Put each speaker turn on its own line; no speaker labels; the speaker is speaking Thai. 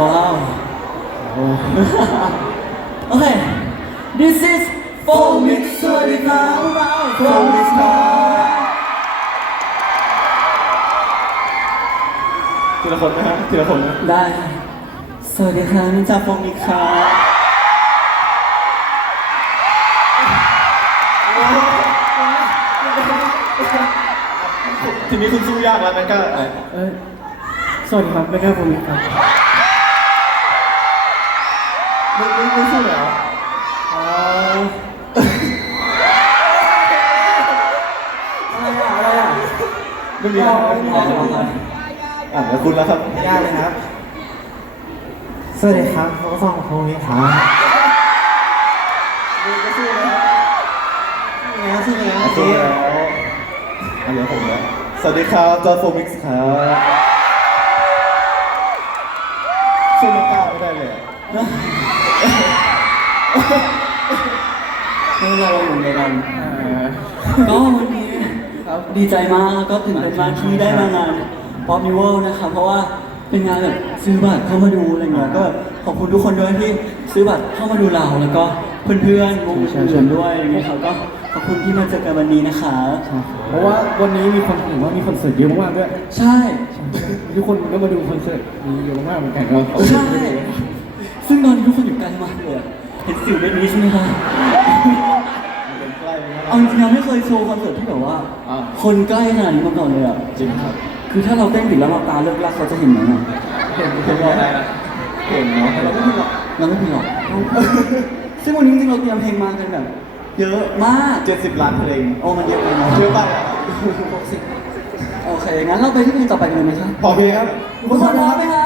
ว้าวโอเค this is Four Mix สวัสดีครับพวกเรา Four Mix ครับ
ทีละคนนะฮะทีละคนนะ
ได้สวัสดีครับนินจาโฟมิกครับ
ทีนี้คุณสู้ยากแล้วนั่นก็
เอ้ยสวัสดีครับเป็นแค่ผมครับ
ไม่มี
อะไรไม่
มีอะไรอะแล้วคุณแล้วครับ
ยากเลยครับ สวัสดีครับผมสองโคงนี้ครับ
คุณก็สู้แล้ว
แล้วใช่ไหม
อะสู้แล้วอะเหลือผมแล้วสวัสดีครับจอร์โฟมิกส์ครับสู้น้องก้าวไม่ได้เลยอะ
ไม่เป็นไรเราอยู่ในกันก็วันนี้ครับ ดีใจมากแล้วก็ตื่นเต้นมากที่ได้มางาน Pop New World นะครับเพราะว่าเป็นงานแบบซื้อบัตรเข้ามาดูอะไรเงี้ยก็ขอบคุณทุกคนด้วยที่ซื้อบัตรเข้ามาดูเราแล้วก็เพื่อนๆวงอื่นๆด้วยอย่างเงี้ยครับก็ขอบคุณที่มาเจอกันวันนี้นะคะ
เพราะว่าวันนี้มีคนเห็นว่ามีคอนเสิร์ตเยอะมากๆด้วย
ใช่
ทุกคนก็มาดูคอนเสิร์ตมีเยอะมากเหมือนกันเรา
ใช่ ซึ่งตอนนี้ทุกคนอยู่ไกลมากเลยอะเห็นสิวเม็ดนี้ใช่ไหมคะ จริงๆเราไม่เคยโชว์คอนเสิร์ตที่แบบว่า
อ่า
คนใกล้ขนาดนี้มาก่อนเลยอะ
จริงครับ
คือถ้าเราเต้นผิดแล้วเราตาเลิกลักเขาจะเห็นไหมอะ
เห็นเห็นว่าอะไรนะเห็นเนาะเราก็ไม่หรอก
เราไม่ผิดหรอก ซึ่งวันนี้จริงๆเราเตรียมเพลงมากันแบบ เยอะมาก
เจ็ดสิบล้านเพลง
โอ้มันเยอะไปเนอะ
เยอะไปอะ
โอเค งั้นเราไปที่เพลงต่อไปกันเลยไหมครับ
พอเพลงครับ
ทุกคนพร้อมไหมค